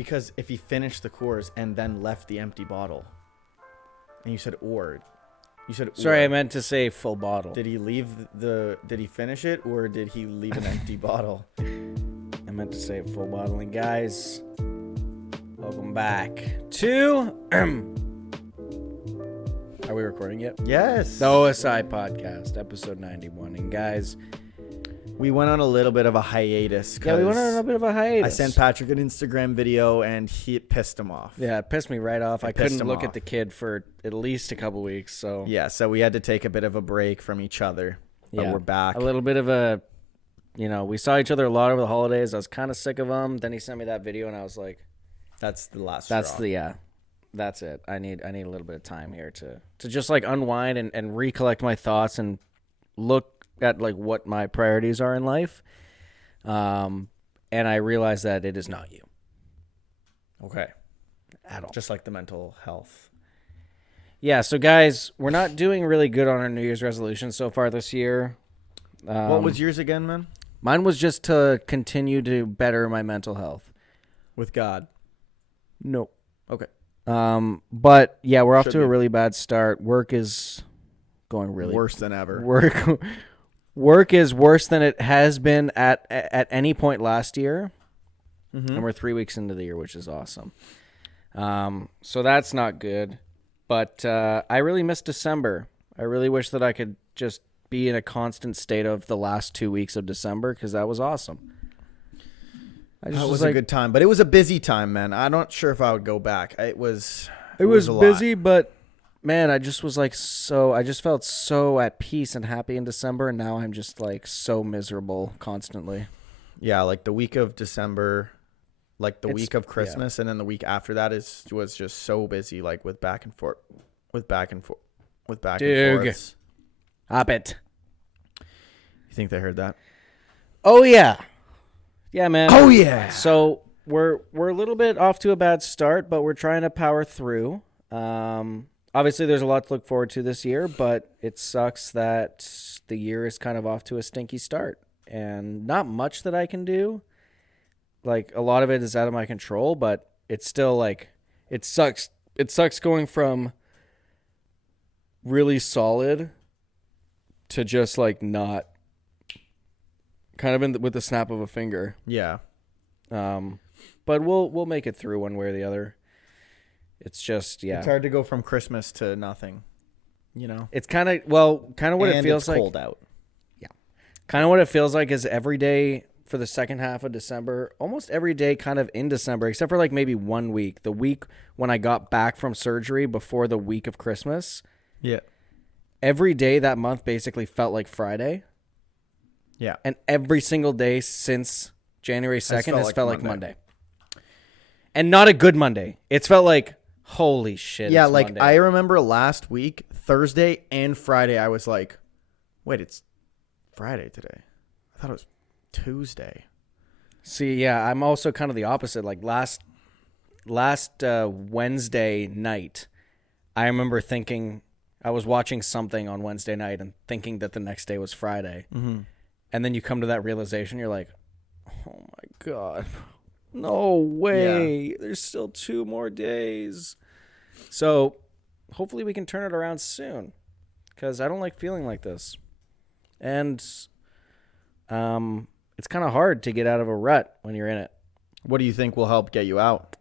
Because if he finished the course and then left the empty bottle, and you said or. You said Sorry, or. I meant to say full bottle. Did he did he finish it, or did he leave an empty bottle? I meant to say full bottle. And guys, welcome back to... Are we recording yet? Yes. The O.S.I podcast, episode 91. And guys... We went on a little bit of a hiatus. Yeah, we went on a bit of a hiatus. I sent Patrick an Instagram video, and it pissed him off. Yeah, it pissed me right off. I couldn't look at the kid for at least a couple weeks. So yeah, so we had to take a bit of a break from each other. But we're back. A little bit of a, we saw each other a lot over the holidays. I was kind of sick of him. Then he sent me that video, and I was like, "That's the last. That's straw. That's it. I need a little bit of time here to just like unwind and recollect my thoughts and look at like what my priorities are in life. And I realized that it is not you. Okay. At all. Just like the mental health. Yeah, so guys, we're not doing really good on our New Year's resolution so far this year. What was yours again, man? Mine was just to continue to better my mental health. With God? No. Okay. But yeah, we're off to a really bad start. Work is going really worse than ever. Work is worse than it has been at any point last year. Mm-hmm. And we're 3 weeks into the year, which is awesome. So that's not good. But I really miss December. I really wish that I could just be in a constant state of the last 2 weeks of December because that was awesome. That was a good time, but it was a busy time, man. I'm not sure if I would go back. It was busy, but man, I just was like I just felt so at peace and happy in December, and now I'm just like so miserable constantly. Yeah, like the week of December, like the week of Christmas, and then the week after that was just so busy, like with back and forth. Dude. Hop it. You think they heard that? Oh yeah. Yeah, man. Oh yeah. So we're a little bit off to a bad start, but we're trying to power through. Obviously, there's a lot to look forward to this year, but it sucks that the year is kind of off to a stinky start. And not much that I can do. Like, a lot of it is out of my control, but it's still, like, it sucks. It sucks going from really solid to just, like, not. Kind of with the snap of a finger. Yeah. But we'll make it through one way or the other. It's just, yeah. It's hard to go from Christmas to nothing, It's kind of what it feels like. And it's cold out. Yeah. Kind of what it feels like is every day for the second half of December, almost every day kind of in December, except for like maybe 1 week. The week when I got back from surgery before the week of Christmas. Yeah. Every day that month basically felt like Friday. Yeah. And every single day since January 2nd has felt like Monday. And not a good Monday. It's felt like, holy shit. Yeah, it's like Monday. I remember last week, Thursday and Friday, I was like, wait, it's Friday today. I thought it was Tuesday. See, yeah, I'm also kind of the opposite. Like last Wednesday night, I remember thinking I was watching something on Wednesday night and thinking that the next day was Friday. Mm-hmm. And then you come to that realization, you're like, oh my God, no way. Yeah. There's still 2 more days. So hopefully we can turn it around soon because I don't like feeling like this. And it's kind of hard to get out of a rut when you're in it. What do you think will help get you out?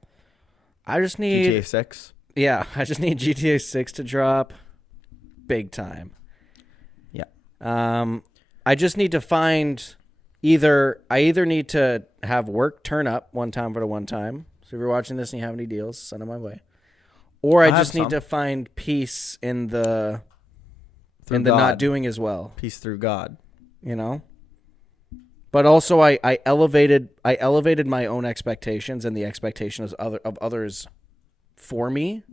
I just need... GTA 6? Yeah, I just need GTA 6 to drop big time. Yeah. I just need to find I either need to have work turn up one time for the one time. So if you're watching this and you have any deals, send them my way. Or I just need to find peace in the not doing as well. Peace through God. But also I elevated my own expectations and the expectations of others for me.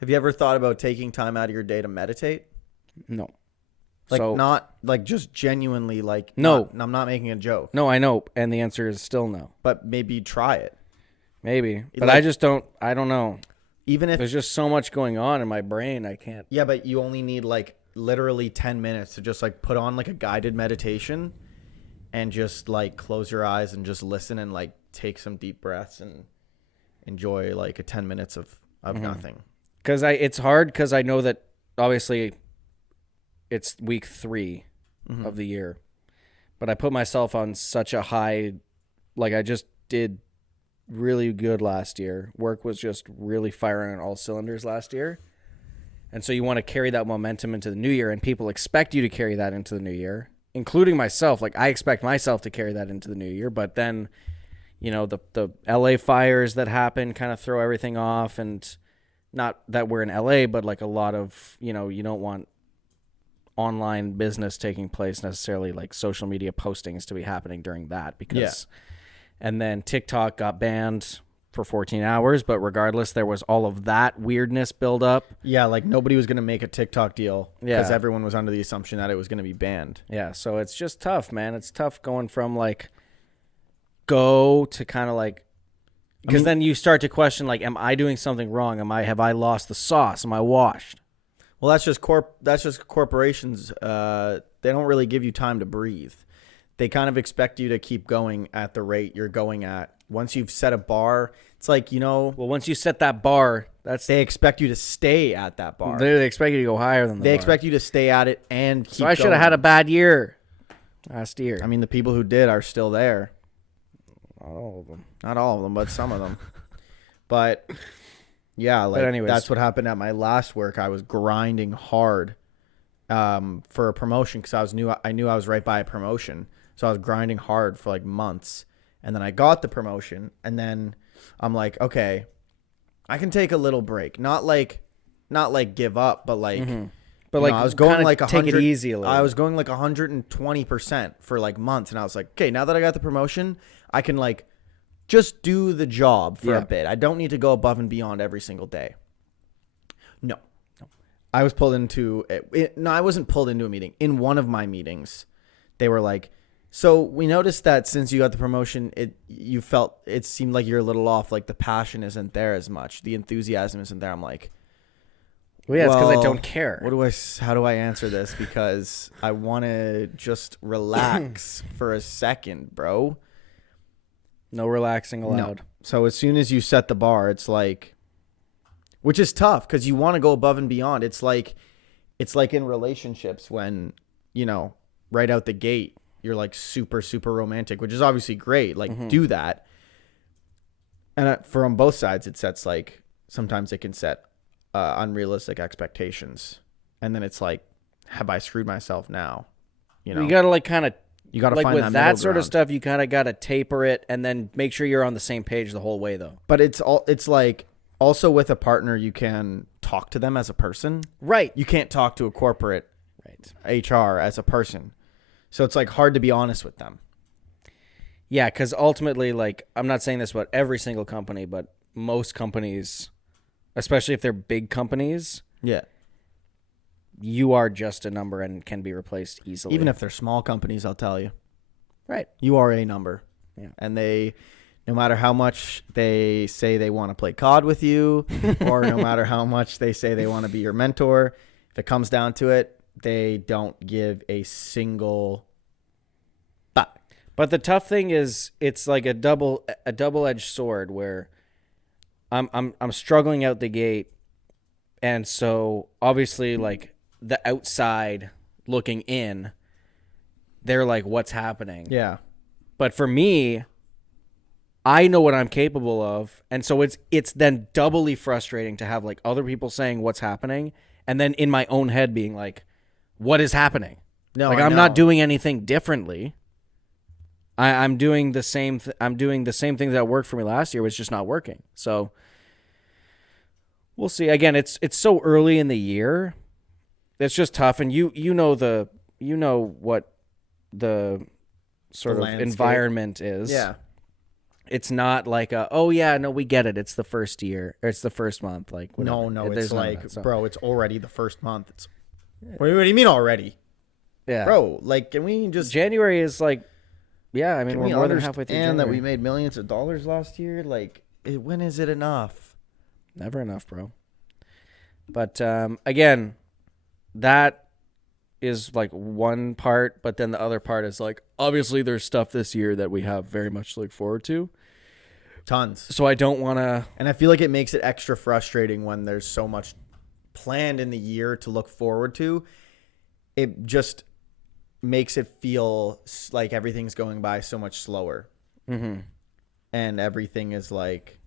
Have you ever thought about taking time out of your day to meditate? No. Like, not, like, just genuinely, like... No. I'm not making a joke. No, I know, and the answer is still no. But maybe try it. Maybe. But I don't know. Even if... There's just so much going on in my brain, I can't... Yeah, but you only need, like, literally 10 minutes to just, like, put on, like, a guided meditation and just, like, close your eyes and just listen and, like, take some deep breaths and enjoy like a 10 minutes of nothing. Because it's hard because I know that obviously it's week 3 of the year, but I put myself on such a high, like I just did really good last year. Work was just really firing on all cylinders last year. And so you want to carry that momentum into the new year, and people expect you to carry that into the new year, including myself. Like I expect myself to carry that into the new year, but then, you know, the LA fires that happen kind of throw everything off, and not that we're in LA, but like a lot of, you know, you don't want online business taking place necessarily, like social media postings to be happening during that because, and then TikTok got banned for 14 hours, but regardless, there was all of that weirdness build up. Yeah, like nobody was going to make a TikTok deal because everyone was under the assumption that it was going to be banned. Yeah, so it's just tough, man. It's tough going from like go to kind of like, because then you start to question like, am I doing something wrong? Have I lost the sauce? Am I washed? Well, that's just corporations. They don't really give you time to breathe. They kind of expect you to keep going at the rate you're going at. Once you've set a bar, it's like, you know. Well, once you set that bar, they expect you to stay at that bar. They expect you to go higher than the bar. They expect you to stay at it and keep So I should have had a bad year last year. I mean, the people who did are still there. Not all of them. Not all of them, but some of them. But yeah, like that's what happened at my last work. I was grinding hard for a promotion because I knew I was right by a promotion. So I was grinding hard for like months. And then I got the promotion, and then I'm like, okay, I can take a little break. Not like give up, but like, but like, I was going like 100. Take it easy a little. I was going like 120% for like months, and I was like, okay, now that I got the promotion, I can like just do the job for a bit. I don't need to go above and beyond every single day. No. I was pulled into it. No, I wasn't pulled into a meeting. In one of my meetings, they were like, so we noticed that since you got the promotion, it seemed like you're a little off. Like the passion isn't there as much. The enthusiasm isn't there. I'm like, well, yeah, it's because I don't care. How do I answer this? Because I want to just relax for a second, bro. No relaxing allowed. No. So as soon as you set the bar, it's like, which is tough because you want to go above and beyond. It's like in relationships when, you know, right out the gate, you're like super, super romantic, which is obviously great. Like do that. And for on both sides, it sets like, sometimes it can set unrealistic expectations. And then it's like, have I screwed myself now? You know, you got to like kind of, you got to like find with that sort of stuff, you kind of got to taper it and then make sure you're on the same page the whole way though. But it's like also with a partner, you can talk to them as a person. Right. You can't talk to a corporate HR as a person. So it's like hard to be honest with them. Yeah, because ultimately, like, I'm not saying this about every single company, but most companies, especially if they're big companies, you are just a number and can be replaced easily. Even if they're small companies, I'll tell you. Right. You are a number. Yeah. And no matter how much they say they want to play COD with you, or no matter how much they say they want to be your mentor, if it comes down to it, they don't give a single thought. But the tough thing is, it's like a double-edged sword where I'm struggling out the gate, and so obviously, like the outside looking in, they're like, "What's happening?" Yeah. But for me, I know what I'm capable of, and so it's then doubly frustrating to have like other people saying what's happening, and then in my own head being like, what is happening? No, like I'm not doing anything differently. I'm doing the same. I'm doing the same things that worked for me last year, was just not working. So we'll see. Again, it's so early in the year. It's just tough, and you know what the sort of environment is. Yeah. It's not like we get it. It's the first year, or it's the first month. Like whatever. No, it's like, bro, it's already the first month. What do you mean already? Yeah, bro. Like, can we just January is like, yeah. I mean, we're more than halfway through January. And that we made millions of dollars last year. Like, when is it enough? Never enough, bro. But again, that is like one part, but then the other part is like, obviously there's stuff this year that we have very much to look forward to. Tons. So I don't want to. And I feel like it makes it extra frustrating when there's so much planned in the year to look forward to. It just makes it feel like everything's going by so much slower. Mm-hmm. And everything is like,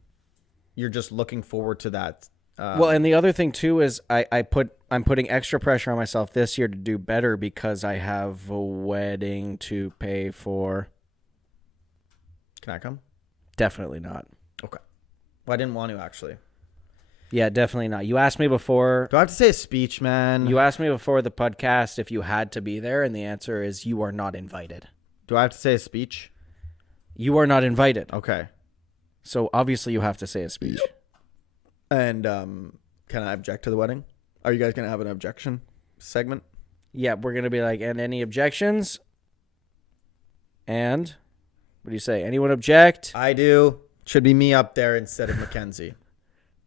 you're just looking forward to that. Well, and the other thing too is I'm putting extra pressure on myself this year to do better because I have a wedding to pay for. Can I come? Definitely not. Okay. Well, I didn't want to actually. Yeah, definitely not. You asked me before. Do I have to say a speech, man? You asked me before the podcast if you had to be there, and the answer is you are not invited. Do I have to say a speech? You are not invited. Okay. So obviously you have to say a speech. And can I object to the wedding? Are you guys going to have an objection segment? Yeah, we're going to be like, and any objections? And what do you say? Anyone object? I do. Should be me up there instead of Mackenzie.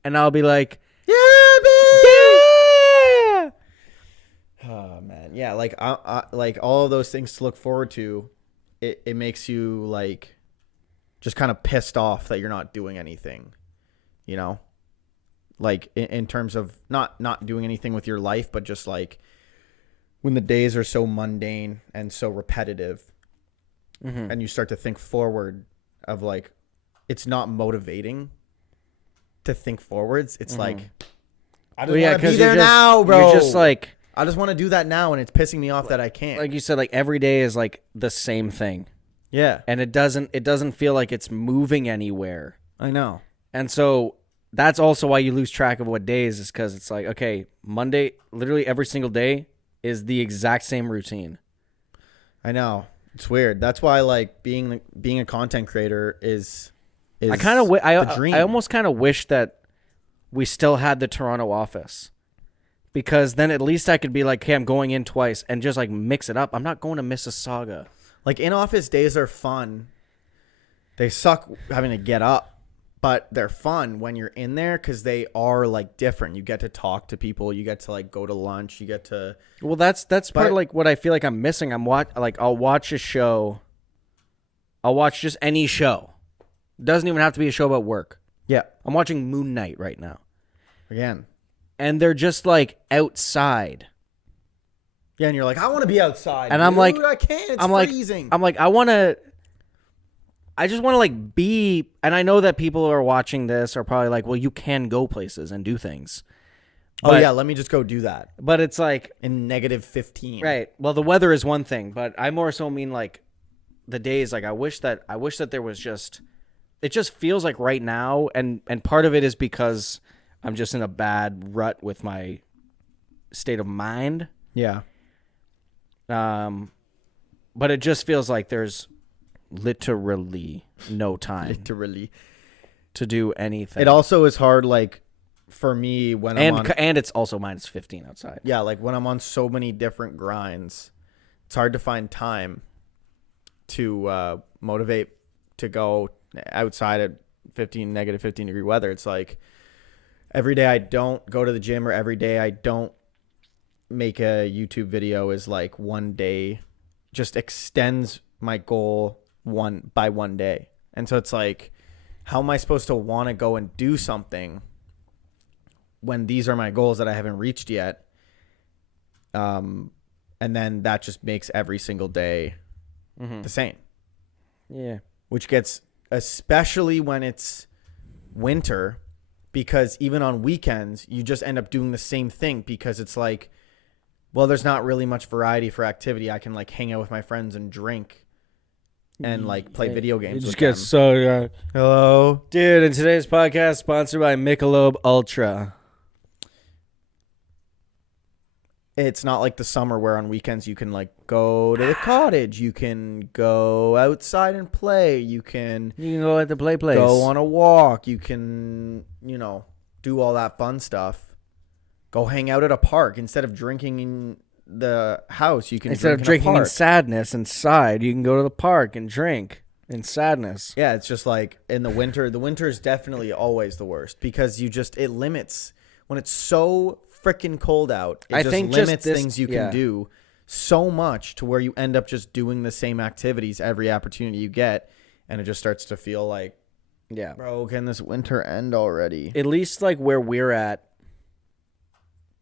And I'll be like, yeah, baby! Yeah! Oh, man. Yeah, like I like all of those things to look forward to. It makes you like just kind of pissed off that you're not doing anything, you know? Like in terms of not doing anything with your life, but just like when the days are so mundane and so repetitive, and you start to think forward of like, it's not motivating to think forwards. It's like, I just want to be there now, bro. You're just like, I just want to do that now, and it's pissing me off that I can't. Like you said, like every day is like the same thing. Yeah. And it doesn't feel like it's moving anywhere. I know. And so that's also why you lose track of what days is because it's like, okay, Monday, literally every single day is the exact same routine. I know. It's weird. That's why like being a content creator is I kind of the dream. I almost kind of wish that we still had the Toronto office. Because then at least I could be like, hey, I'm going in twice and just like mix it up. I'm not going to Mississauga. Like in-office days are fun. They suck having to get up, but they're fun when you're in there because they are like different. You get to talk to people. You get to like go to lunch. You get to. Well, that's part of like what I feel like I'm missing. I'll watch a show. I'll watch just any show. Doesn't even have to be a show about work. Yeah. I'm watching Moon Knight right now. Again. And they're just like outside. Yeah, and you're like, I want to be outside. And dude. I'm like, I can't. It's I'm freezing. I just want to like be, and I know that people who are watching this are probably like, well, you can go places and do things. Oh yeah, let me just go do that. But it's like in -15. Right. Well, the weather is one thing, but I more so mean like the days. Like I wish that there was just. It just feels like right now, and part of it is because I'm just in a bad rut with my state of mind. Yeah. But it just feels like there's literally no time to do anything. It also is hard, like, for me when and it's also -15 outside. Yeah, like when I'm on so many different grinds, it's hard to find time to motivate to go outside at -15 degree weather. It's like every day I don't go to the gym or every day I don't make a YouTube video is like one day just extends my goal one day. And so it's like, how am I supposed to want to go and do something when these are my goals that I haven't reached yet? And then that just makes every single day the same. Yeah. Which gets, especially when it's winter, because even on weekends, you just end up doing the same thing because it's like, well, there's not really much variety for activity. I can like hang out with my friends and drink and like play video games. It just with gets them. so Hello, dude. And today's podcast sponsored by Michelob Ultra. It's not like the summer where on weekends you can like go to the cottage, you can go outside and play, you can go at the place, go on a walk, you can, do all that fun stuff. Go hang out at a park instead of drinking in the house. You can instead of drinking in sadness inside, you can go to the park and drink in sadness. Yeah, it's just like in the winter. The winter is definitely always the worst because it limits when it's so freaking cold out. It limits things you can do so much to where you end up just doing the same activities every opportunity you get, and it just starts to feel like Yeah. Bro, can this winter end already? At least like where we're at,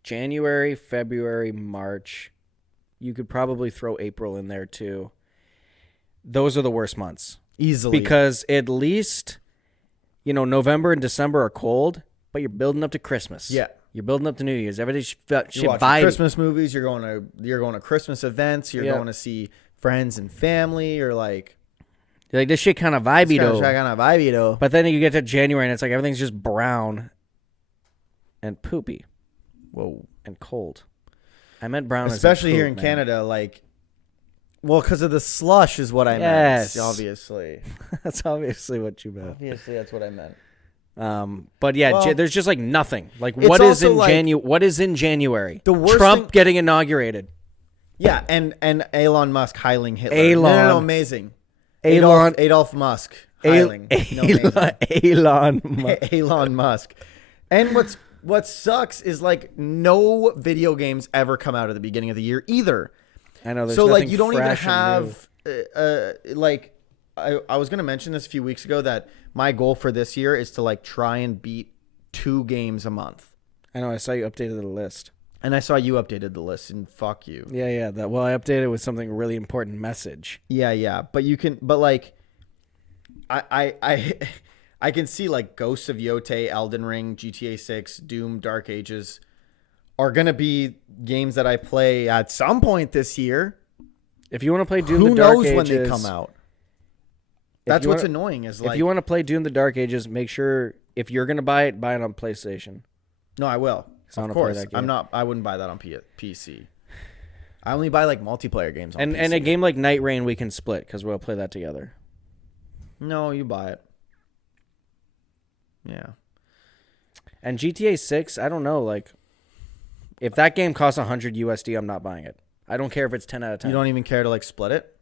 January, February, March, you could probably throw April in there too. Those are the worst months. Easily. Because at least, November and December are cold, but you're building up to Christmas. Yeah. You're building up to New Year's. Everybody's You're watching vibing. Christmas movies. You're going to Christmas events. You're going to see friends and family. You're like this shit kind of vibey though. But then you get to January and it's like everything's just brown and poopy. Whoa. And cold. I meant brown, especially as here in Canada, because of the slush is what I meant. Obviously. That's obviously what you meant. Obviously, that's what I meant. But yeah, there's just like nothing. Like what is in January? The worst Trump getting inaugurated. Yeah, and Elon Musk heiling Hitler. Elon. No, amazing. Adolf Musk heiling. Elon Musk. And what sucks is like no video games ever come out at the beginning of the year either. I know. There's so nothing you don't even fresh have I was gonna mention this a few weeks ago that my goal for this year is to try and beat 2 games a month. I know. I saw you updated the list. And I saw you updated the list, and fuck you. Yeah. I updated with something really important message. Yeah. But you can, I can see Ghosts of Yotei, Elden Ring, GTA 6, Doom, Dark Ages are gonna be games that I play at some point this year. If you want to play Doom, the Dark Ages, who knows when they come out? That's what's annoying is if you want to play Doom, the Dark Ages, make sure if you're gonna buy it on PlayStation. No, I will. Of course, I wouldn't buy that on PC. I only buy multiplayer games on PC. And a game like Night Rain we can split because we'll play that together. No, you buy it. Yeah. And GTA 6, I don't know. If that game costs $100 USD, I'm not buying it. I don't care if it's 10 out of 10. You don't even care to split it?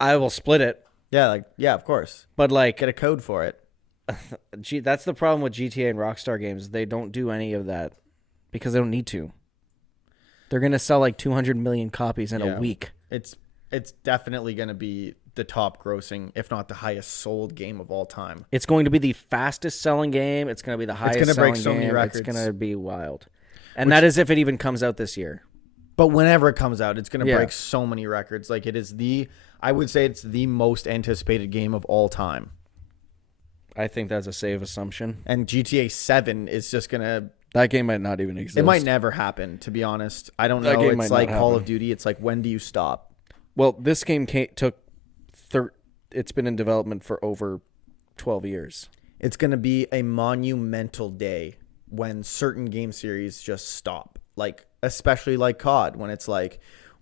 I will split it. Yeah, yeah, of course. But get a code for it. That's the problem with GTA and Rockstar games. They don't do any of that because they don't need to. They're going to sell 200 million copies in a week. It's definitely going to be the top grossing, if not the highest sold game of all time. It's going to be the fastest selling game. It's going to be the highest selling game. It's going to break so many records. It's going to be wild. And that is if it even comes out this year. But whenever it comes out, it's going to break so many records. It is I would say it's the most anticipated game of all time. I think that's a safe assumption. And GTA 7 is just going to... That game might not even exist. It might never happen, to be honest. I don't know. It's like Call of Duty. It's when do you stop? Well, this game it's been in development for over 12 years. It's going to be a monumental day when certain game series just stop. Especially COD, when it's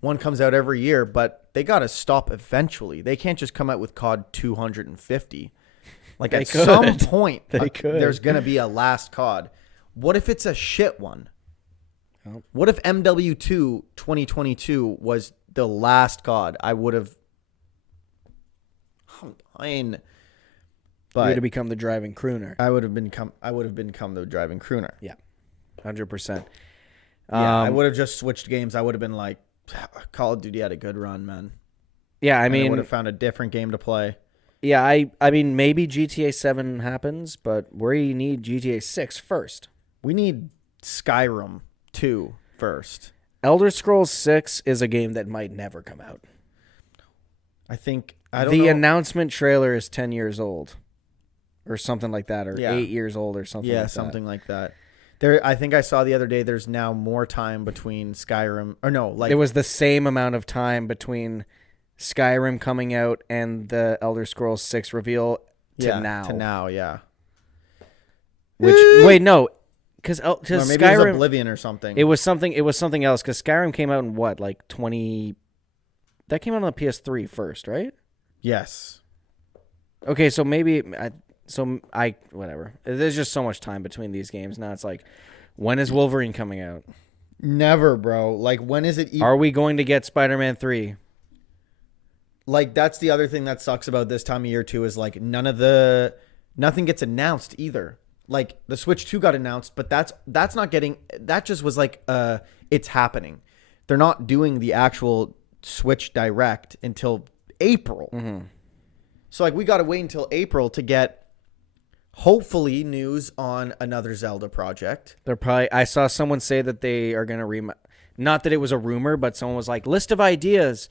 one comes out every year, but they got to stop eventually. They can't just come out with COD 250. At some point, there's going to be a last COD. What if it's a shit one? Oh. What if MW2 2022 was the last COD? I would have... But you would have become the driving crooner. I would have become the driving crooner. Yeah, 100%. I would have just switched games. I would have been Call of Duty had a good run, man. Yeah, I would have found a different game to play. Yeah, I mean, maybe GTA 7 happens, but we need GTA 6 first. We need Skyrim 2 first. Elder Scrolls 6 is a game that might never come out. I don't know. The announcement trailer is 10 years old or something like that, or 8 years old or something like that. Yeah, something like that. I think I saw the other day there's now more time between Skyrim... Or no, it was the same amount of time between Skyrim coming out and the Elder Scrolls 6 reveal now. To now, yeah. Wait, no. Because maybe Skyrim... it was Oblivion or something. It was something else, because Skyrim came out in what, 20... That came out on the PS3 first, right? Yes. Okay, so maybe... whatever. There's just so much time between these games. Now it's when is Wolverine coming out? Never, bro. When is it... Are we going to get Spider-Man 3? That's the other thing that sucks about this time of year, too, is, nothing gets announced either. The Switch 2 got announced, but that's not getting... That just was it's happening. They're not doing the actual Switch Direct until April. Mm-hmm. So, we got to wait until April to get Hopefully, news on another Zelda project. They're probably. I saw someone say that they are going to not that it was a rumor, but someone was like, list of ideas.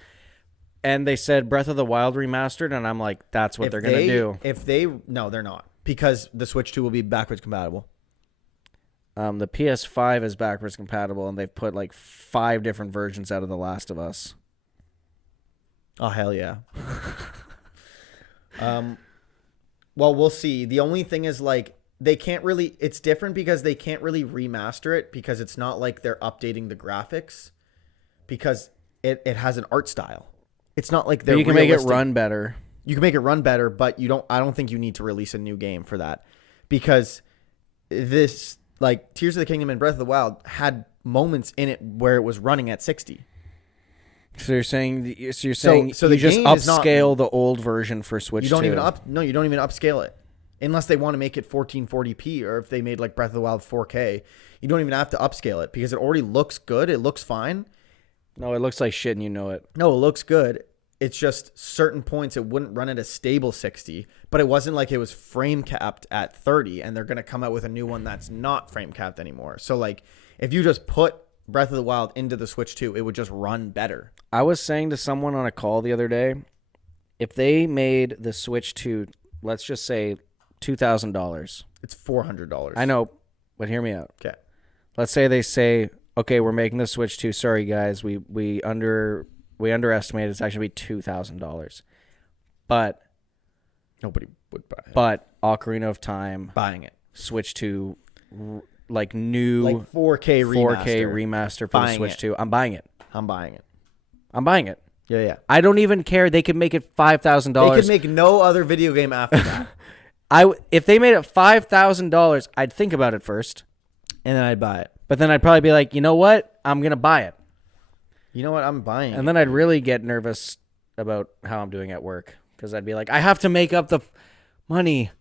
And they said Breath of the Wild remastered, and I'm like, that's what they're going to do. No, they're not, because the Switch 2 will be backwards compatible. The PS5 is backwards compatible, and they've put like 5 different versions out of The Last of Us. Oh, hell yeah. Well, we'll see. The only thing is, like, they can't really... It's different because they can't really remaster it, because it's not like they're updating the graphics, because it has an art style. It's not like they're... You can make it run better. You can make it run better, but I don't think you need to release a new game for that, because this, like, Tears of the Kingdom and Breath of the Wild had moments in it where it was running at 60. So you're saying you just upscale the old version for Switch 2. You don't even upscale it. Unless they want to make it 1440p, or if they made like Breath of the Wild 4K, you don't even have to upscale it, because it already looks good. It looks fine. No, it looks like shit and you know it. No, it looks good. It's just certain points it wouldn't run at a stable 60, but it wasn't like it was frame capped at 30, and they're going to come out with a new one that's not frame capped anymore. So like, if you just put Breath of the Wild into the Switch 2, it would just run better. I was saying to someone on a call the other day, if they made the Switch 2, let's just say $2,000. It's $400. I know, but hear me out. Okay. Let's say they say, okay, we're making the Switch 2. Sorry, guys, we underestimated. It's actually $2,000. But nobody would buy it. But Ocarina of Time, buying it. Switch 2, like new, like 4K remaster for the Switch 2. I'm buying it. I'm buying it. I'm buying it. Yeah. I don't even care. They could make it $5,000. They could make no other video game after that. If they made it $5,000, I'd think about it first, and then I'd buy it. But then I'd probably be like, you know what? I'm gonna buy it. You know what? I'm buying it. And then I'd really get nervous about how I'm doing at work, because I'd be like, I have to make up the money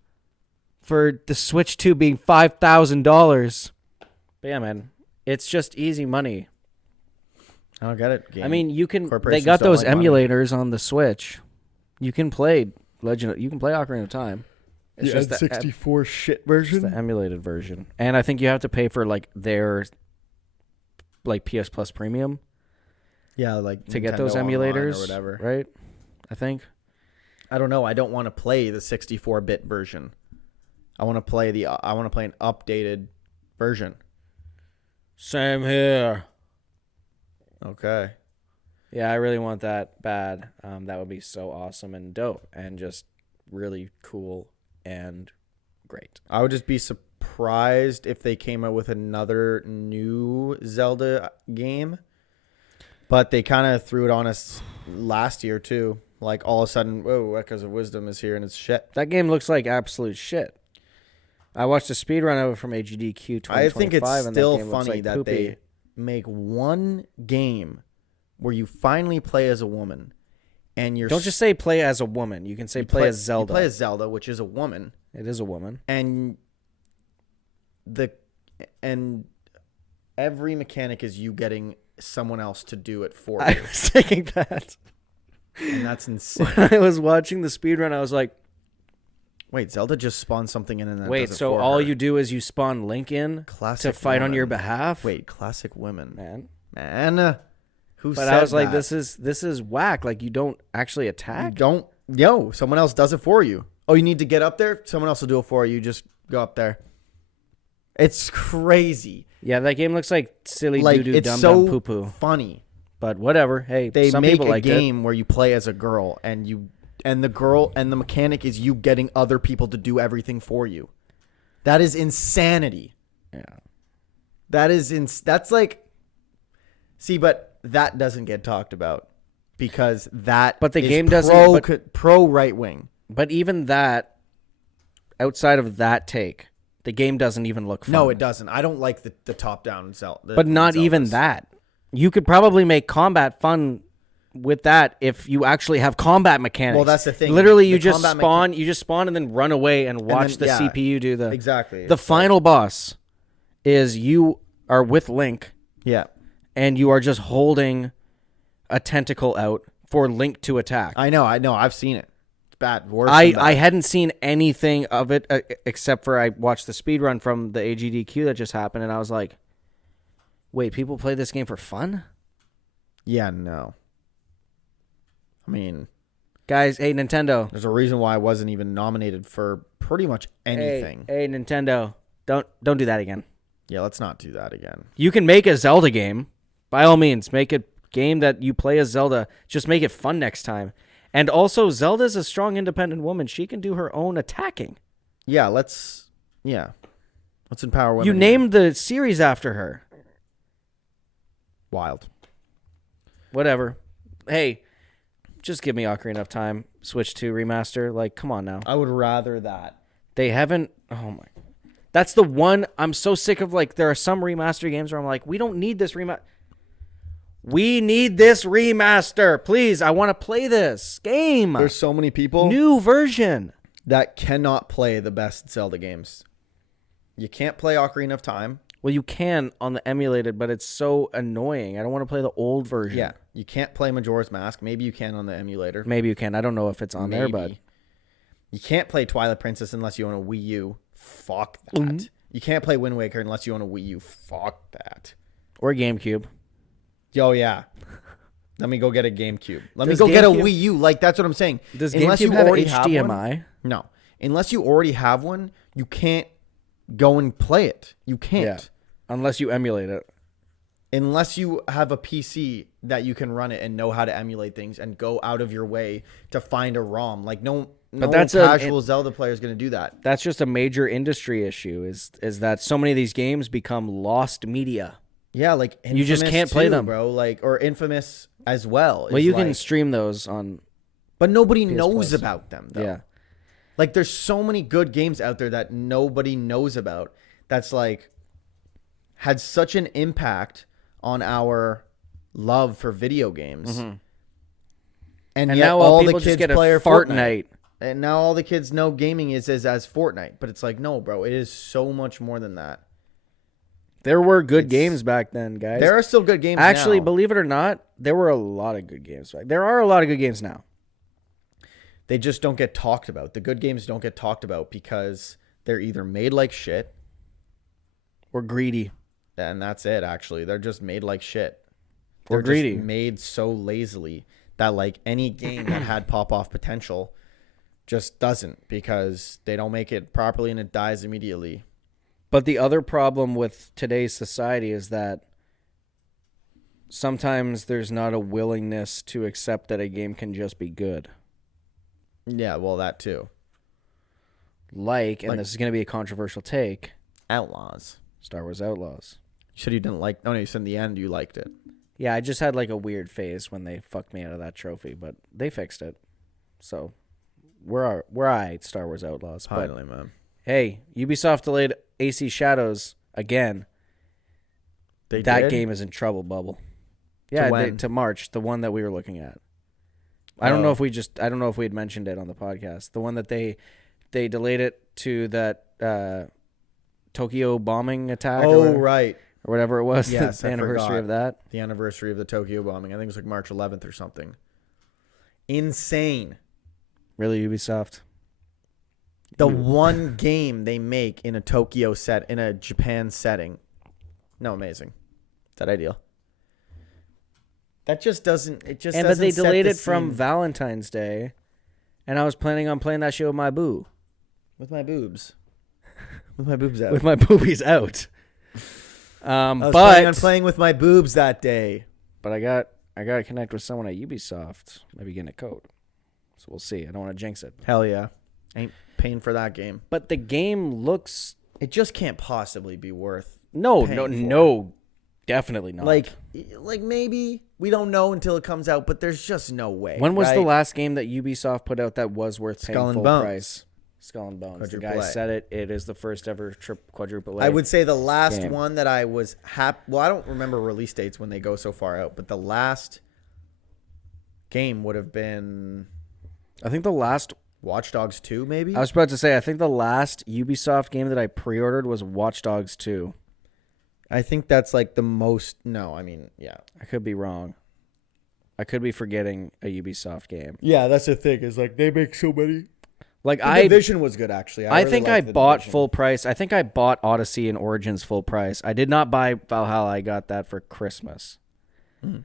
for the Switch 2 being $5,000. But yeah, man, it's just easy money. I don't get it. I mean, they got those emulators on the Switch. You can play you can play Ocarina of Time. It's just the 64 shit version. It's the emulated version. And I think you have to pay for like their like PS Plus Premium. Yeah, like to Nintendo get those emulators or whatever. Right? I think. I don't know. I don't want to play the 64-bit version. I want to play an updated version. Same here. Okay. Yeah, I really want that bad. That would be so awesome and dope and just really cool and great. I would just be surprised if they came out with another new Zelda game. But they kind of threw it on us last year too. Like all of a sudden, whoa, Echoes of Wisdom is here and it's shit. That game looks like absolute shit. I watched a speedrun of it from AGDQ 2025. I think it's still funny like that they make one game where you finally play as a woman, and you're... Don't just say play as a woman. You can say play as Zelda. You play as Zelda, which is a woman. It is a woman. And every mechanic is you getting someone else to do it for you. I was thinking that. And that's insane. When I was watching the speedrun, I was like, wait, Zelda just spawned something in and then wait, does it so for all her. you do is you spawn Link in to fight on your behalf? Wait, classic women. Man. Who but said I was like, that? this is whack. Like, you don't actually attack. Someone else does it for you. Oh, you need to get up there? Someone else will do it for you. You just go up there. It's crazy. Yeah, that game looks like silly doo-doo it's dum-dum poo-poo. Funny. But whatever. Hey, they some make people a liked game where you play as a girl, and the mechanic is you getting other people to do everything for you. That is insanity. Yeah. That's like, see, but that doesn't get talked about because that. But the is game doesn't. Pro right wing. But even that, outside of that take, the game doesn't even look fun. No, it doesn't. I don't like the top down Zelda. But not even that. You could probably make combat fun with that if you actually have combat mechanics. Well, that's the thing. Literally, you just spawn and then run away and watch the CPU do the... Exactly. The final boss is you are with Link. Yeah. And you are just holding a tentacle out for Link to attack. I know. I've seen it. It's bad. Worse than bad. I hadn't seen anything of it except for I watched the speed run from the AGDQ that just happened, and I was like, wait, people play this game for fun? Yeah, no. I mean, guys, hey, Nintendo. there's a reason why I wasn't even nominated for pretty much anything. Hey, Nintendo. Don't do that again. Yeah, let's not do that again. You can make a Zelda game. By all means, make a game that you play as Zelda. Just make it fun next time. And also, Zelda's a strong, independent woman. She can do her own attacking. Yeah, let's empower women. You named the series after her. Wild. Whatever. Hey, just give me Ocarina of Time. Switch to remaster. Like, come on now. I would rather that. They haven't. Oh my. That's the one. I'm so sick of, like, there are some remaster games where I'm like, we don't need this remaster. We need this remaster. Please, I want to play this game. There's so many people New version. that cannot play the best Zelda games. You can't play Ocarina of Time. Well, you can on the emulated, but it's so annoying. I don't want to play the old version. Yeah, you can't play Majora's Mask. Maybe you can on the emulator. Maybe you can. I don't know if it's on there, but you can't play Twilight Princess unless you own a Wii U. Fuck that. Mm-hmm. You can't play Wind Waker unless you own a Wii U. Fuck that. or GameCube. Yo, yeah. Let me go get a GameCube. Let me Does go get a GameCube- Wii U. Like, that's what I'm saying. Does Unless GameCube you have already have HDMI? one, no. Unless you already have one, you can't go and play it. You can't. Yeah. Unless you emulate it. Unless you have a PC that you can run it and know how to emulate things and go out of your way to find a ROM. Like, no that's casual Zelda player is going to do that. That's just a major industry issue. Is that so many of these games become lost media? Yeah, like Infamous You just can't play too, them. bro. Like, or Infamous as well. Well, is you can like- stream those on. but nobody PS knows Plus. about them. Though. Yeah. Like, there's so many good games out there that nobody knows about. That's like had such an impact on our love for video games. Mm-hmm. And And yet now all people the just kids get a play are Fortnite. And now all the kids know gaming is as Fortnite. But it's like, no, bro, it is so much more than that. There were good games back then, guys. There are still good games Actually, now. believe it or not, there were a lot of good games. There are a lot of good games now. They just don't get talked about. The good games don't get talked about because they're either made like shit. We're greedy. And that's it, actually. They're just made like shit. We're They're greedy. just made so lazily that, like, any game that had pop-off potential just doesn't because they don't make it properly and it dies immediately. But the other problem with today's society is that sometimes there's not a willingness to accept that a game can just be good. Yeah, well, that too. And this is going to be a controversial take, Outlaws. Star Wars Outlaws. You said you didn't like... Oh, no, you said in the end you liked it. Yeah, I just had like a weird phase when they fucked me out of that trophy, but they fixed it. So we're all right, Star Wars Outlaws. But Finally, man. hey, Ubisoft delayed AC Shadows again. They That did? game is in trouble, Bubble. Yeah, when? to March, the one that we were looking at. I don't know Oh. if I don't know if we had mentioned it on the podcast. The one that they delayed it to that Tokyo bombing attack. Oh, or right. whatever it was. Yes, the I anniversary forgot. of that. The anniversary of the Tokyo bombing. I think it was like March 11th or something. Insane. Really, Ubisoft. The one game they make in a Tokyo set, in a Japan setting. No, amazing. Is that ideal? That just doesn't, it just But doesn't they set delayed the it from scene. Valentine's Day, and I was planning on playing that shit with my boo. With my boobs. With my boobs out. With my boobies out. I was planning on But playing with my boobs that day. I got to connect with someone at Ubisoft, maybe getting a code. So we'll see. I don't want to jinx it. Hell yeah. Ain't paying for that game. But the game looks It just can't possibly be worth no, paying for. definitely not. Like maybe we don't know until it comes out, but there's just no way. when was the right? last game that Ubisoft put out that was worth paying Skull and full Bones. price? Skull and Bones. The Quadruple guy A. said it. It is the first ever quadruple A. I would say the last game. one that I was happy. Well, I don't remember release dates when they go so far out, but the last game would have been I think the last. Watch Dogs 2, maybe. I was about to say. I think the last Ubisoft game that I pre-ordered was Watch Dogs 2. I think that's like the most. No, I mean, yeah. I could be wrong. I could be forgetting a Ubisoft game. Yeah, that's the thing. Is like they make so many. Like The Division was good actually. I really think I liked The bought Division. full price. I think I bought Odyssey and Origins full price. I did not buy Valhalla. I got that for Christmas. Mm.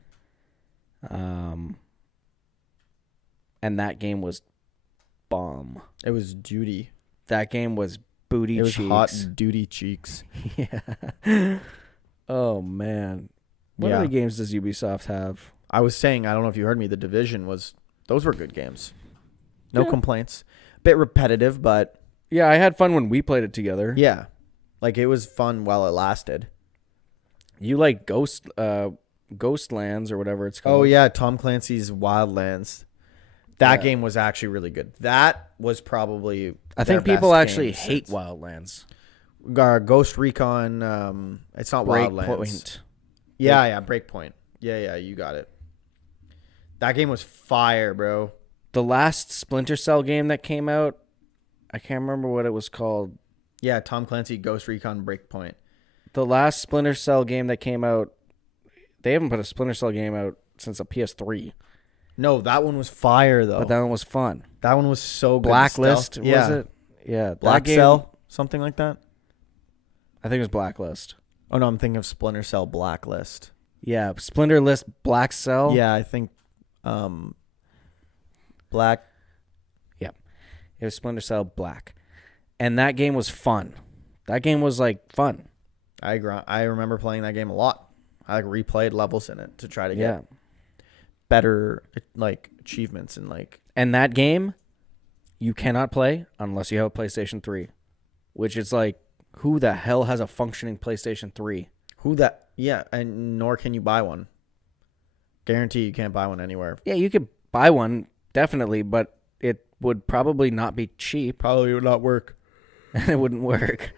And that game was bomb. It was duty. That game was booty It was cheeks. hot duty cheeks. Yeah. Oh man. What other games does Ubisoft have? I was saying, I don't know if you heard me. The Division those were good games. No Yeah. complaints. Bit repetitive, but Yeah, I had fun when we played it together. yeah, like it was fun while it lasted. You like Ghostlands or whatever it's called. Oh yeah, Tom Clancy's Wildlands. That Yeah. game was actually really good. That was probably I think their people best actually game hate since. Wildlands. Ghost Recon. It's not Wildlands. Breakpoint. Yeah, Breakpoint. Yeah, you got it. That game was fire, bro. The last Splinter Cell game that came out, I can't remember what it was called. Yeah, Tom Clancy, Ghost Recon, Breakpoint. The last Splinter Cell game that came out, they haven't put a Splinter Cell game out since a PS3. No, that one was fire though. But that one was fun. That one was so good. Blacklist, Stealth. was it? Yeah. Black that game, Cell, something like that. I think it was Blacklist. Oh no, I'm thinking of Splinter Cell Blacklist. Yeah, Splinter List Black Cell. Yeah, I think Black. It was Splinter Cell Black. And that game was fun. That game was like fun. I remember playing that game a lot. I like replayed levels in it to try to Yeah. get better like achievements and like. And that game, you cannot play unless you have a PlayStation 3. Which is like, who the hell has a functioning PlayStation 3? Yeah, and nor can you buy one. Guarantee you can't buy one anywhere. Yeah, you could buy one, definitely, but it would probably not be cheap. Probably would not work. And it wouldn't work.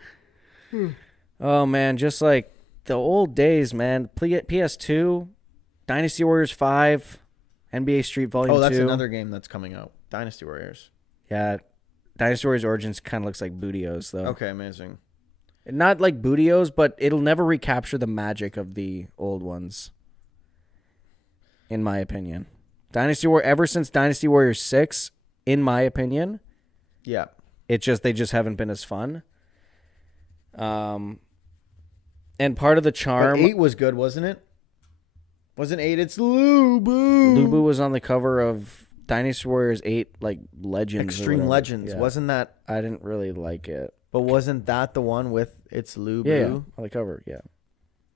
Oh, man, just like the old days, man. PS2, Dynasty Warriors 5, NBA Street Volume 2. Oh, that's another game that's coming out. Dynasty Warriors. Yeah, Dynasty Warriors Origins kind of looks like Bootios, though. Okay, amazing. Not like Bootios, but it'll never recapture the magic of the old ones, in my opinion. Ever since Dynasty Warriors 6, in my opinion, Yeah. they just haven't been as fun. And part of the charm, But 8 was good, wasn't it? Wasn't 8? It's Lubu. Lubu was on the cover of Dynasty Warriors 8, like Legends. or Extreme whatever. Legends. Yeah. Wasn't that? I didn't really like it. But wasn't that the one with It's Lubu? Yeah, on the cover, yeah.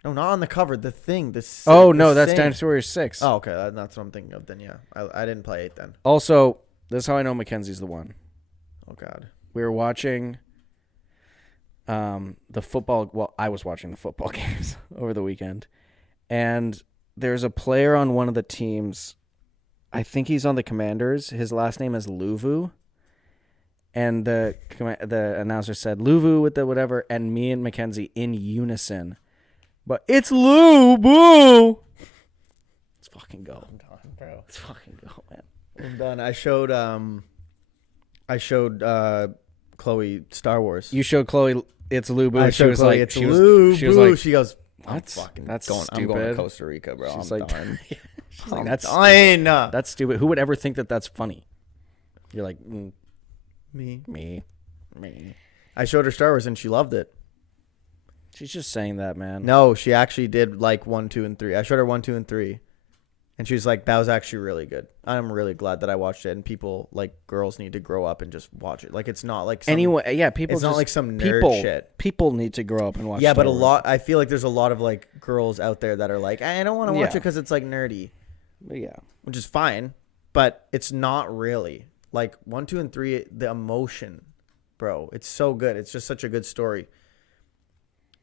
No, not on the cover. The thing. Oh, no, that's same. Dynasty Warriors 6. Oh, okay. That's what I'm thinking of then, yeah. I didn't play 8 then. Also, this is how I know Mackenzie's the one. Oh, God. We were watching the football. Well, I was watching the football games over the weekend, and there's a player on one of the teams. I think he's on the Commanders. His last name is Luvu, and the announcer said Luvu with the whatever, and me and Mackenzie in unison. But it's Lubu. Let's fucking go. I'm done, bro. Let's fucking go, man. I'm done. I showed Chloe Star Wars. You showed Chloe it's Lubu. I She showed was Chloe like, it's she was Lubu. like, she goes, I'm "What? fucking That's going. I'm going to stupid." Costa Rica, bro. She's I'm like, done. she's like, I'm that's done. That's stupid. Who would ever think that that's funny? You're like, Me. me. I showed her Star Wars and she loved it. She's just saying that, man. No, she actually did like 1, 2, and 3. I showed her 1, 2, and 3. And she was like, that was actually really good. I'm really glad that I watched it. And people, like, girls need to grow up and just watch it. Like, it's not like some, Anyway, yeah, people. it's just, not like some nerd shit. People need to grow up and watch. Yeah, Star but Wars. I feel like there's a lot of, like, girls out there that are like, I don't want to watch it because it's, like, nerdy. Yeah, Which is fine. But it's not really. Like, 1, 2, and 3, the emotion, bro. It's so good. It's just such a good story.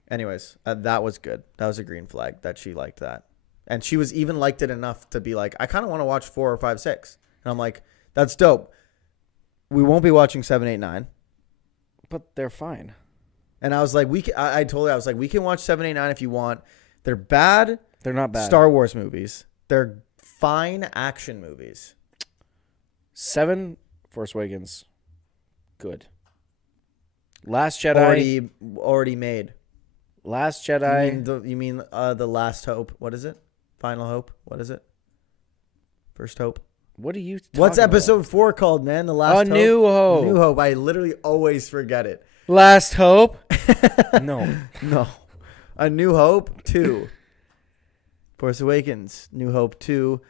Anyways, that was good. That was a green flag that she liked that. And she was even liked it enough to be like, I kind of want to watch 4 or 5, 6. And I'm like, that's dope. We won't be watching 7, 8, 9. but they're fine. And I was like, I told her, I was like, we can watch 7, 8, 9 if you want. They're bad. They're not bad. Star Wars movies. They're fine action movies. 7, Force Awakens, good. Last Jedi, Already made. Last Jedi. You mean the Last Hope? What is it? Final Hope? What is it? First Hope. What are you talking What's about? episode 4 called, man? The Last Hope? New Hope. New Hope. I literally always forget it. Last Hope? No. No. A New Hope 2. Force Awakens. New Hope 2.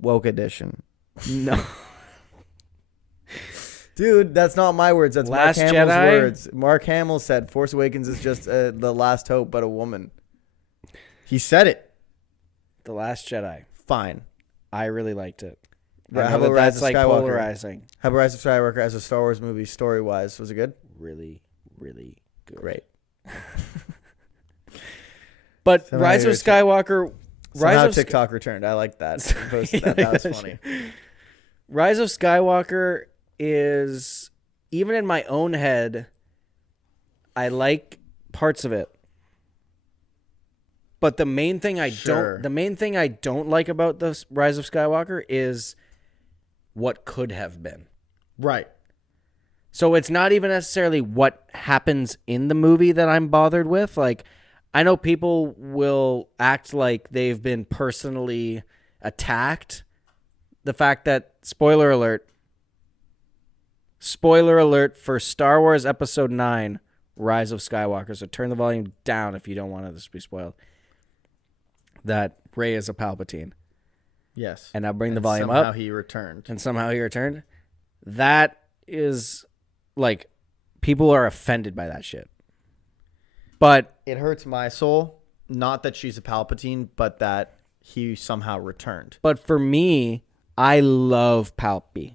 Woke Edition. No. Dude, that's not my words. That's Last Mark Hamill's Jedi? words. Mark Hamill said Force Awakens is just the last hope, but a woman. He said it. The Last Jedi. Fine. I really liked it. Yeah, I how know about that Rise that's of like Skywalker? polarizing. How about Rise of Skywalker as a Star Wars movie, story-wise? Was it good? Really, really good. Great. But Somehow Rise you of returned. Skywalker... Somehow TikTok returned. I like that. I posted that. That was funny. Rise of Skywalker is, even in my own head, I like parts of it. But the main thing I don't like about the Rise of Skywalker is what could have been. Right. So it's not even necessarily what happens in the movie that I'm bothered with. Like, I know people will act like they've been personally attacked. The fact that, spoiler alert for Star Wars Episode 9, Rise of Skywalker. So turn the volume down if you don't want this to be spoiled. That Rey is a Palpatine. Yes. And now bring the volume somehow up. he returned. And somehow he returned. That is, like, people are offended by that shit. But It hurts my soul. Not that she's a Palpatine, but that he somehow returned. But for me, I love Palpy.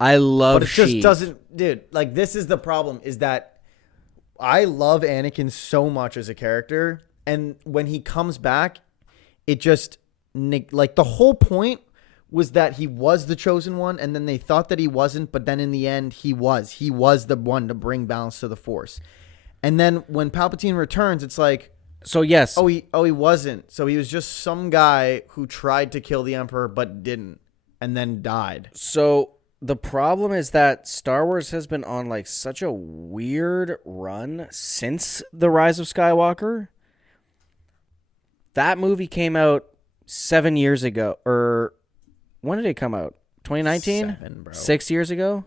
I love But it just Sheev. doesn't, dude. Like, this is the problem: is that I love Anakin so much as a character, and when he comes back, it just like the whole point was that he was the chosen one, and then they thought that he wasn't, but then in the end, he was. He was the one to bring balance to the Force. And then when Palpatine returns, it's like, So yes, he wasn't. So he was just some guy who tried to kill the Emperor but didn't, and then died. so the problem is that Star Wars has been on like such a weird run since The Rise of Skywalker. That movie came out 7 years ago, or when did it come out? 2019? 7, bro. 6 years ago?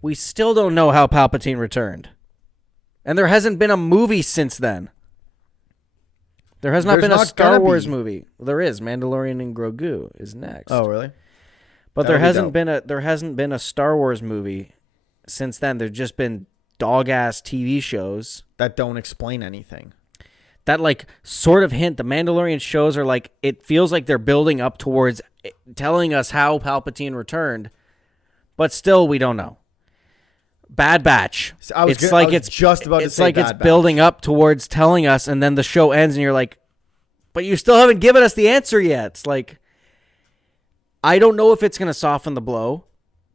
We still don't know how Palpatine returned. And there hasn't been a movie since then. There has not There's been a not Star gonna Wars be. movie. Well, there is. Mandalorian and Grogu is next. Oh, really? But That'll be there hasn't been a Star Wars movie since then. There's just been dog ass TV shows That don't explain anything. that like sort of hint. The Mandalorian shows are like, it feels like they're building up towards telling us how Palpatine returned, but still we don't know. Bad Batch. So I was it's just about to it's say like Bad it's Batch. building up towards telling us, and then the show ends, and you're like, but you still haven't given us the answer yet. It's like, I don't know if it's going to soften the blow,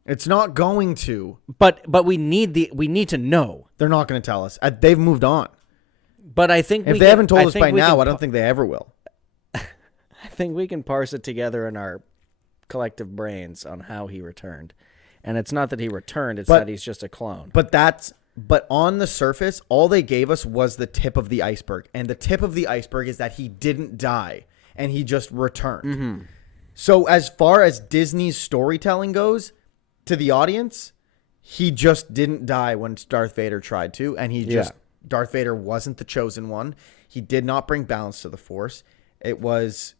It's not going to. but we need to know. They're not going to tell us. They've moved on. But I think If they haven't told us by now, I don't think they ever will. I think we can parse it together in our collective brains on how he returned. And it's not that he returned, it's that he's just a clone. But on the surface, all they gave us was the tip of the iceberg. And the tip of the iceberg is that he didn't die and he just returned. Mm-hmm. So as far as Disney's storytelling goes to the audience, he just didn't die when Darth Vader tried to. And Darth Vader wasn't the chosen one. He did not bring balance to the Force. It was,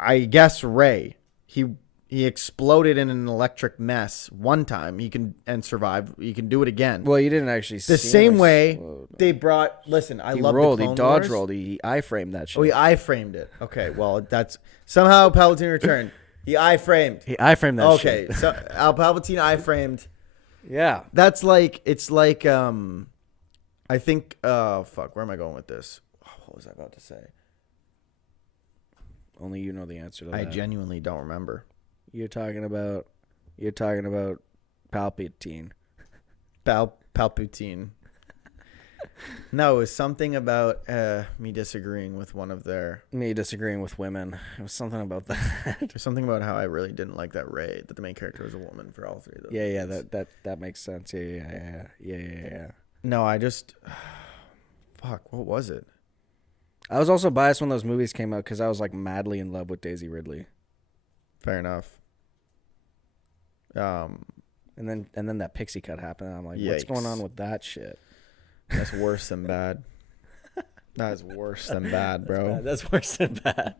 I guess, Rey. He exploded in an electric mess one time. He can survived. He can do it again. Well, you didn't actually see The same him way explode. they brought. Listen, I He love rolled, the he Clone dodge Wars. rolled, he I-framed that shit. Oh, he I-framed it. Okay, well, that's somehow Palpatine returned. He I-framed. He I-framed that shit. Okay, so Palpatine I-framed. Yeah. That's like, it's like, I think, fuck, where am I going with this? What was I about to say? Only you know the answer to I that. genuinely don't remember. You're talking about Palpatine. Palpatine. No, it was something about me disagreeing with one of their. Me disagreeing with women. It was something about that. There's something about how I really didn't like that Rey, that the main character was a woman for all three of those. yeah, movies. that makes sense. Yeah. No, I just. Fuck, what was it? I was also biased when those movies came out because I was like madly in love with Daisy Ridley. Fair enough. And then that pixie cut happened. And I'm like, what's Yikes. going on with that shit? That's worse than bad. That is worse than bad, bro. That's worse than bad.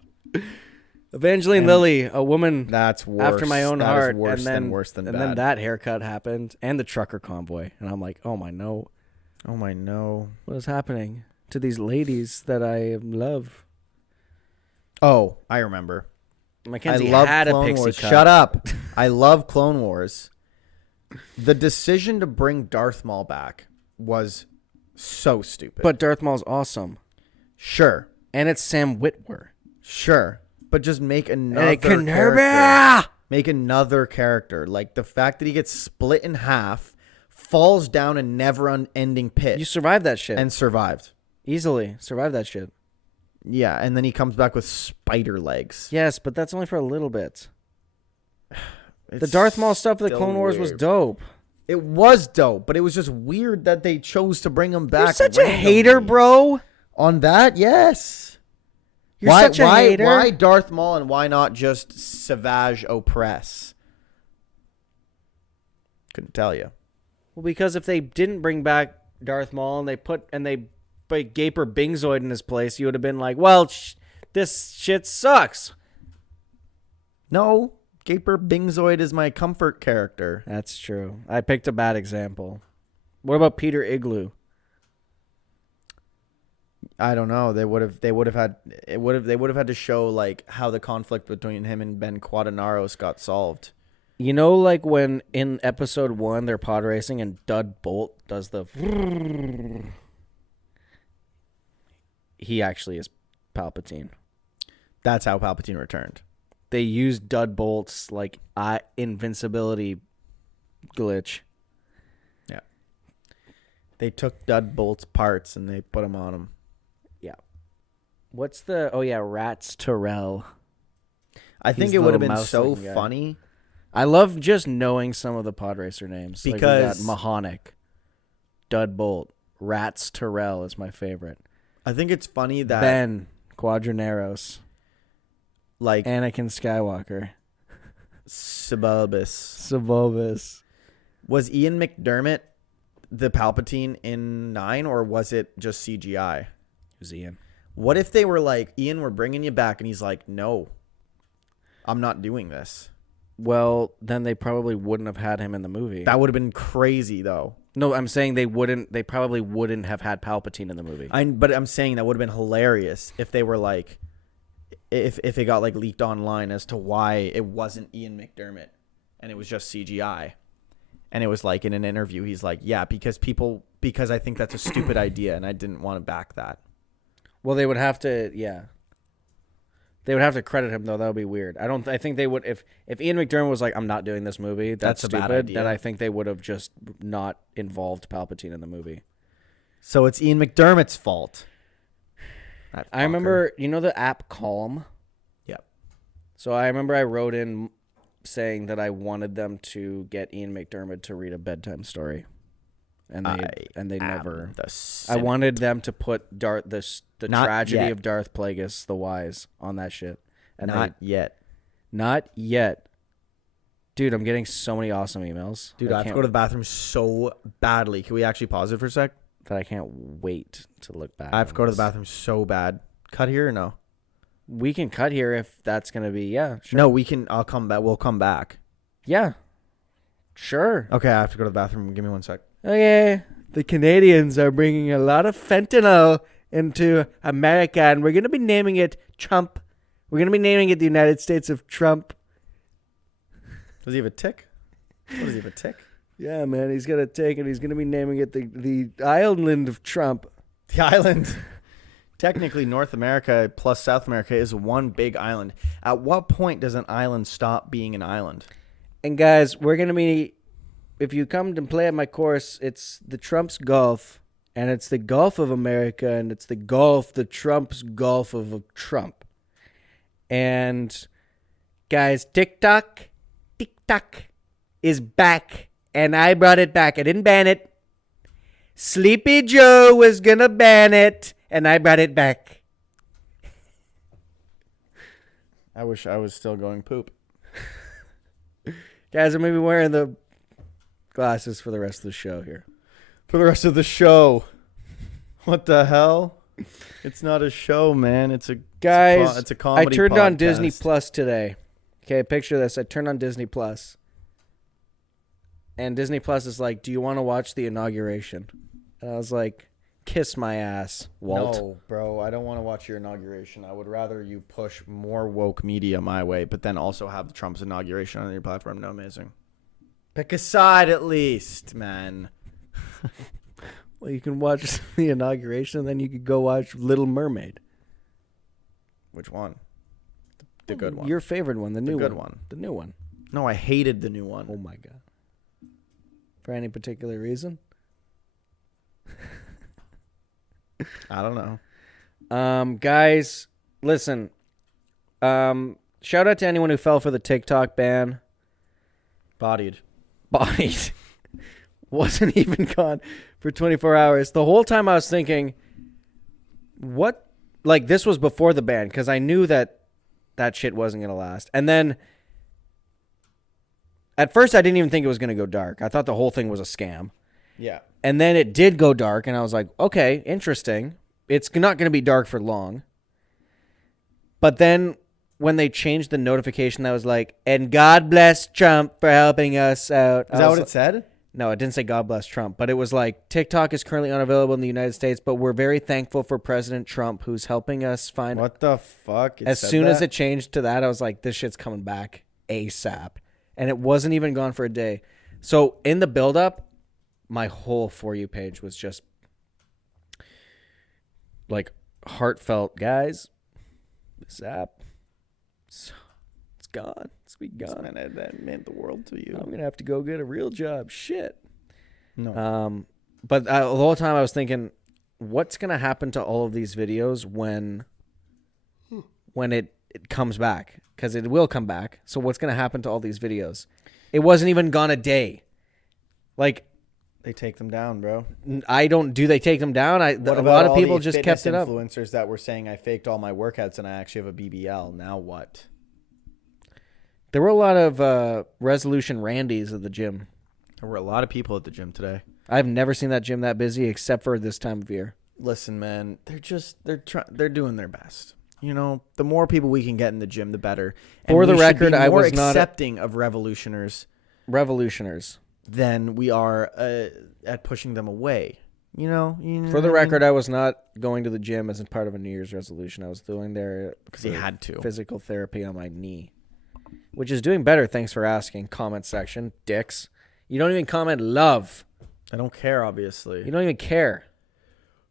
Evangeline Lilly, a woman That's worse. after my own That heart, is worse and then than worse than and bad. then that haircut happened, and the trucker convoy, and I'm like, oh my no, Oh my no. what is happening to these ladies that I love? Oh, I remember. Mackenzie I love had Clone a pixie Wars. cut. Shut up. I love Clone Wars. The decision to bring Darth Maul back was so stupid. But Darth Maul's awesome, sure, and it's Sam Witwer. sure, but just make another And character. Make another character. Like the fact that he gets split in half, falls down a never-ending pit, You survived that shit and survived. easily. Survived that shit. Yeah, and then he comes back with spider legs. Yes, but that's only for a little bit. The It's Darth Maul stuff for the still Clone Wars was weird. dope. It was dope, but it was just weird that they chose to bring him back. You're such a randomly. hater, bro. On that, yes. You're such a hater. Why Darth Maul and why not just Savage Opress? Couldn't tell you. Well, because if they didn't bring back Darth Maul and they put Gaper Bingzoid in his place, you would have been like, well, this shit sucks. No, Gaper Bingzoid is my comfort character. That's true. I picked a bad example. What about Peter Igloo? I don't know. They would have had to show like how the conflict between him and Ben Quadinaros got solved. You know, like when in episode 1 they're pod racing and Dud Bolt does the. He actually is Palpatine. That's how Palpatine returned. They used Dud Bolt's like invincibility glitch. Yeah. They took Dud Bolt's parts and they put them on him. Yeah. What's the? Oh yeah, Rats Terrell. I think He's it the would have little been so mouse-looking guy. funny. I love just knowing some of the pod racer names. Because- like Mahonic, Dud Bolt, Rats Terrell is my favorite. I think it's funny that Ben Quadraneros, like Anakin Skywalker, Sebulbus. Sebulbus. Was Ian McDermott the Palpatine in 9 or was it just CGI? Who's Ian? What if they were like, Ian, we're bringing you back, and he's like, no, I'm not doing this. Well, then they probably wouldn't have had him in the movie. That would have been crazy, though. No, I'm saying they wouldn't. They probably wouldn't have had Palpatine in the movie. But I'm saying that would have been hilarious if they were like, if it got like leaked online as to why it wasn't Ian McDermott and it was just CGI. And it was like in an interview, he's like, yeah, because I think that's a stupid idea and I didn't want to back that. Well, they would have to, yeah. They would have to credit him though. That would be weird. I think they would if Ian McDermott was like, I'm not doing this movie. That's a bad stupid. idea. Then I think they would have just not involved Palpatine in the movie. So it's Ian McDermott's fault. That I remember, you know the app Calm? Yep. So I remember I wrote in saying that I wanted them to get Ian McDermott to read a bedtime story. And they never. I wanted them to put the Not tragedy yet. of Darth Plagueis the Wise on that shit. And Not yet. Not yet. Dude, I'm getting so many awesome emails. Dude, I have to go to the bathroom so badly. Can we actually pause it for a sec? that I can't wait to look back. I have to go to the this. bathroom so bad. Cut here or no? We can cut here if that's going to be, yeah, sure. No, we can. I'll come back. We'll come back. Yeah. Sure. Okay, I have to go to the bathroom. Give me 1 sec. Okay. The Canadians are bringing a lot of fentanyl into America, and we're going to be naming it Trump. We're going to be naming it the United States of Trump. Does he have a tick? What does he have a tick? Yeah, man, he's going to take it. He's going to be naming it the island of Trump. The island. Technically, North America plus South America is one big island. At what point does an island stop being an island? And guys, we're going to be, if you come to play at my course, it's the Trump's Golf, and it's the Gulf of America, and it's the Trump's Gulf of Trump. And guys, TikTok is back, and I brought it back. I didn't ban it. Sleepy Joe was going to ban it, and I brought it back. I wish I was still going poop. Guys, I'm going to be wearing the glasses for the rest of the show here. For the rest of the show. What the hell? It's not a show, man. It's a comedy. I turned on podcast. Disney Plus today. Okay, picture this. I turned on Disney Plus. And Disney Plus is like, do you want to watch the inauguration? And I was like, kiss my ass, Walt. No, bro. I don't want to watch your inauguration. I would rather you push more woke media my way, but then also have Trump's inauguration on your platform. No, amazing. Pick a side at least, man. Well, you can watch the inauguration, and then you could go watch Little Mermaid. Which one? The good one. Your favorite one, the new one. Good one. The new one. No, I hated the new one. Oh, my God. For any particular reason? I don't know. Guys, listen. Shout out to anyone who fell for the TikTok ban. Bodied. Wasn't even gone for 24 hours. The whole time I was thinking, what? Like, this was before the ban, because I knew that shit wasn't going to last. And then, at first, I didn't even think it was going to go dark. I thought the whole thing was a scam. Yeah. And then it did go dark, and I was like, okay, interesting. It's not going to be dark for long. But then when they changed the notification, that was like, and God bless Trump for helping us out. Is that what it said? No, it didn't say God bless Trump, but it was like, TikTok is currently unavailable in the United States, but we're very thankful for President Trump, who's helping us find... What the fuck? As soon as it changed to that, I was like, this shit's coming back ASAP. And it wasn't even gone for a day. So in the build-up, my whole For You page was just like heartfelt, guys. This app, it's gone. It's be gone. Man, that meant the world to you. I'm gonna have to go get a real job. Shit. No. But the whole time I was thinking, what's gonna happen to all of these videos when it comes back? Because it will come back. So what's gonna happen to all these videos? It wasn't even gone a day. Like. They take them down, bro. Do they take them down? A lot of people just kept it up. Influencers that were saying I faked all my workouts and I actually have a BBL. Now what? There were a lot of resolution Randys at the gym. There were a lot of people at the gym today. I've never seen that gym that busy except for this time of year. Listen, man, they're doing their best. You know, the more people we can get in the gym, the better. And for the record, I was not accepting of revolutioners than we are at pushing them away. You know for the record, I was not going to the gym as a part of a New Year's resolution. I was doing there because he had to. Physical therapy on my knee, which is doing better. Thanks for asking. Comment section, dicks. You don't even comment love. I don't care, obviously. You don't even care.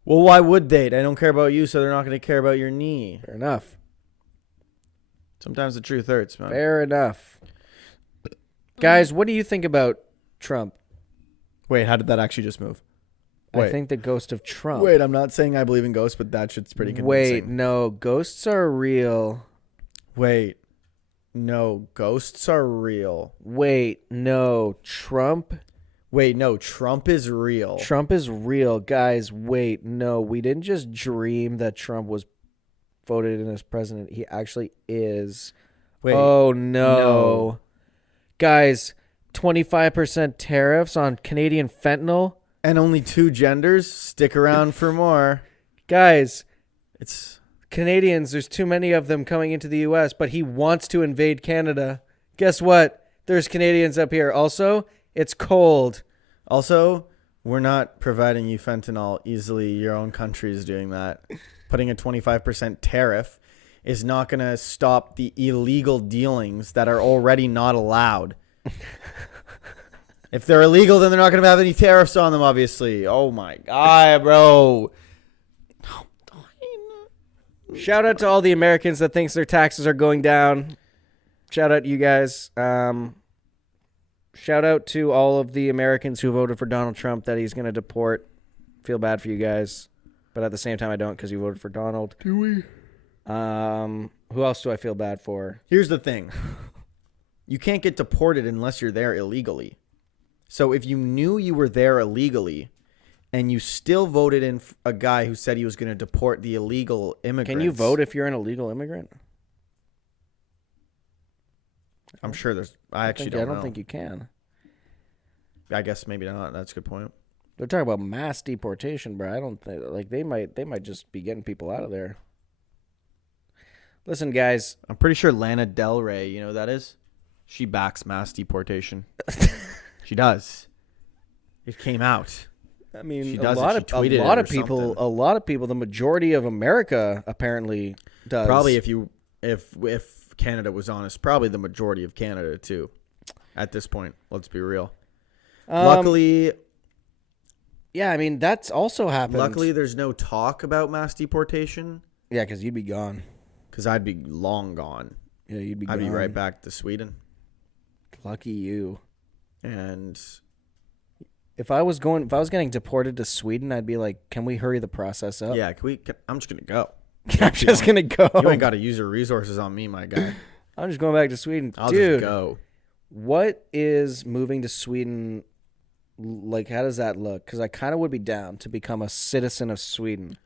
Well, why would they? They don't care about you, so they're not going to care about your knee. Fair enough. Sometimes the truth hurts, man. Fair enough. Guys, what do you think about Trump? Wait, how did that actually just move? Wait. I think the ghost of Trump. Wait, I'm not saying I believe in ghosts, but that shit's pretty convincing. Wait, no, ghosts are real. Wait, no, ghosts are real. Wait, no, Trump. Wait, no, Trump is real. Trump is real, guys. Wait, no, we didn't just dream that Trump was voted in as president. He actually is. Wait, oh no. Guys, 25% tariffs on Canadian fentanyl. And only 2 genders? Stick around for more. Guys, it's Canadians, there's too many of them coming into the U.S., but he wants to invade Canada. Guess what? There's Canadians up here. Also, it's cold. Also, we're not providing you fentanyl easily. Your own country is doing that. Putting a 25% tariff is not going to stop the illegal dealings that are already not allowed. If they're illegal, then they're not going to have any tariffs on them, obviously. Oh, my God, bro. Shout out to all the Americans that thinks their taxes are going down. Shout out to you guys. Shout out to all of the Americans who voted for Donald Trump that he's going to deport. Feel bad for you guys. But at the same time, I don't because you voted for Donald. Do we? Who else do I feel bad for? Here's the thing. You can't get deported unless you're there illegally. So if you knew you were there illegally and you still voted in a guy who said he was going to deport the illegal immigrants. Can you vote if you're an illegal immigrant? I'm sure there's. I actually don't know. I don't think you can. I guess maybe not. That's a good point. They're talking about mass deportation, bro. I don't think like they might just be getting people out of there. Listen, guys. I'm pretty sure Lana Del Rey, you know who that is? She backs mass deportation. She does. It came out. I mean, she a lot of people, the majority of America apparently does. Probably if Canada was honest, probably the majority of Canada too. At this point, let's be real. Luckily, yeah, I mean that's also happened. Luckily, there's no talk about mass deportation. Yeah, because you'd be gone. Because I'd be long gone. Yeah, you'd be. I'd be right back to Sweden. Lucky you. And if I was getting deported to Sweden, I'd be like, "Can we hurry the process up?" Yeah, I'm just gonna go. I'm just gonna go. You ain't got to use your resources on me, my guy. I'm just going back to Sweden. I'll Dude, just go. What is moving to Sweden like? How does that look? Because I kind of would be down to become a citizen of Sweden.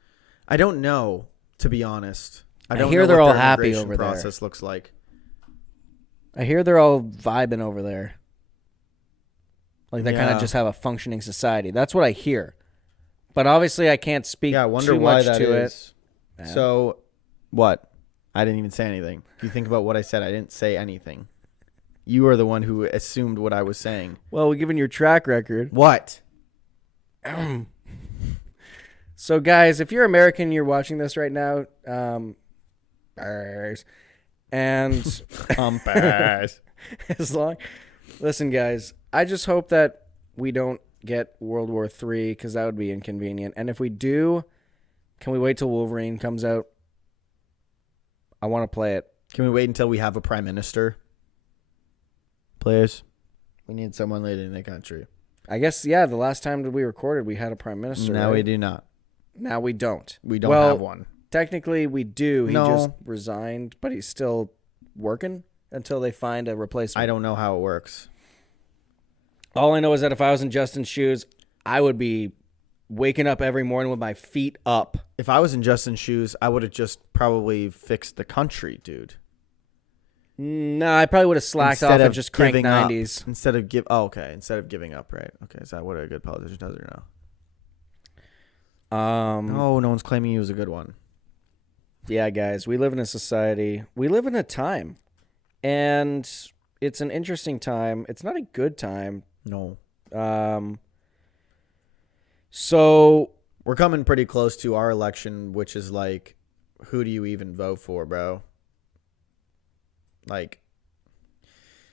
I don't know, to be honest. I hear they're all happy over there. Process looks like. I hear they're all vibing over there. Like they kind of just have a functioning society. That's what I hear. But obviously I can't speak too much to it. So, what? I didn't even say anything. If you think about what I said, I didn't say anything. You are the one who assumed what I was saying. Well, given your track record. What? So, guys, if you're American, you're watching this right now. And as long, listen, guys. I just hope that we don't get World War III because that would be inconvenient. And if we do, can we wait till Wolverine comes out? I want to play it. Can we wait until we have a prime minister? Players, we need someone leading the country. I guess, yeah, the last time that we recorded, we had a prime minister. Now we do not. Now we don't. We don't have one. Technically, we do. He just resigned, but he's still working until they find a replacement. I don't know how it works. All I know is that if I was in Justin's shoes, I would be waking up every morning with my feet up. If I was in Justin's shoes, I would have just probably fixed the country, dude. No, I probably would have slacked off and just cranked 90s. Up. Instead of giving up, right? Okay, is that what a good politician does or no? No one's claiming he was a good one. Yeah, guys, we live in a society. We live in a time. And it's an interesting time. It's not a good time. No. So we're coming pretty close to our election, which is like, who do you even vote for, bro? Like,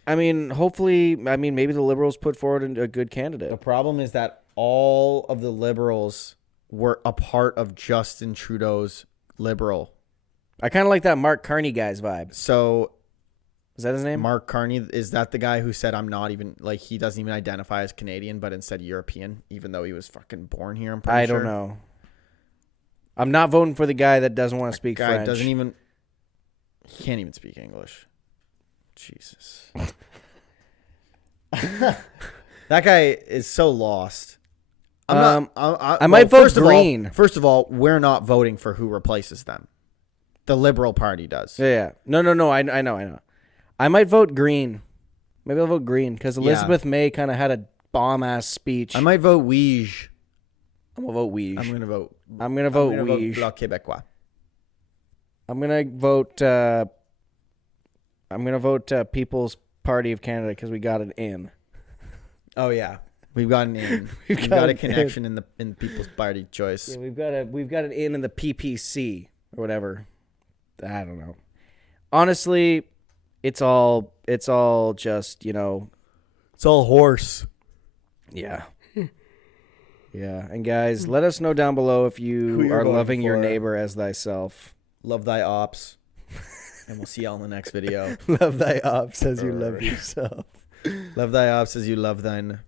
I mean, hopefully, maybe the Liberals put forward a good candidate. The problem is that all of the Liberals were a part of Justin Trudeau's Liberal. I kind of like that Mark Carney guy's vibe. So, is that his name? Mark Carney, is that the guy who said I'm not even, like, he doesn't even identify as Canadian, but instead European, even though he was fucking born here, I'm pretty sure. I don't know. I'm not voting for the guy that doesn't want to speak French. He can't even speak English. Jesus. That guy is so lost. I might vote Green. First of all, we're not voting for who replaces them. The Liberal Party does. Yeah. No. I know. I might vote Green. Maybe I'll vote Green because Elizabeth May kind of had a bomb-ass speech. I might vote Ouige. I'm going to vote Ouige. I'm going to vote Ouige. Bloc Québécois. I'm going to vote People's Party of Canada because we got it in. Oh, yeah. We've got an in. We've got a connection in the People's Party choice. Yeah, we've got an in the PPC or whatever. I don't know. Honestly, it's all just, it's all horse. Yeah. Yeah. And guys, let us know down below if you are loving your neighbor as thyself. Love thy ops. And we'll see y'all in the next video. Love thy ops as you love yourself. Love thy ops as you love thine.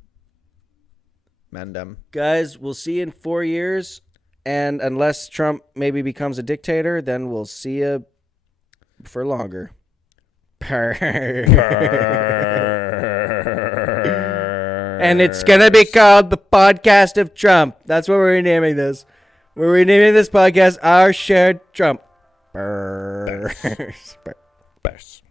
Mandem. Guys, we'll see you in 4 years. And unless Trump maybe becomes a dictator, then we'll see you for longer. And it's going to be called the Podcast of Trump. That's what we're renaming this. We're renaming this podcast Our Shared Trump. Best.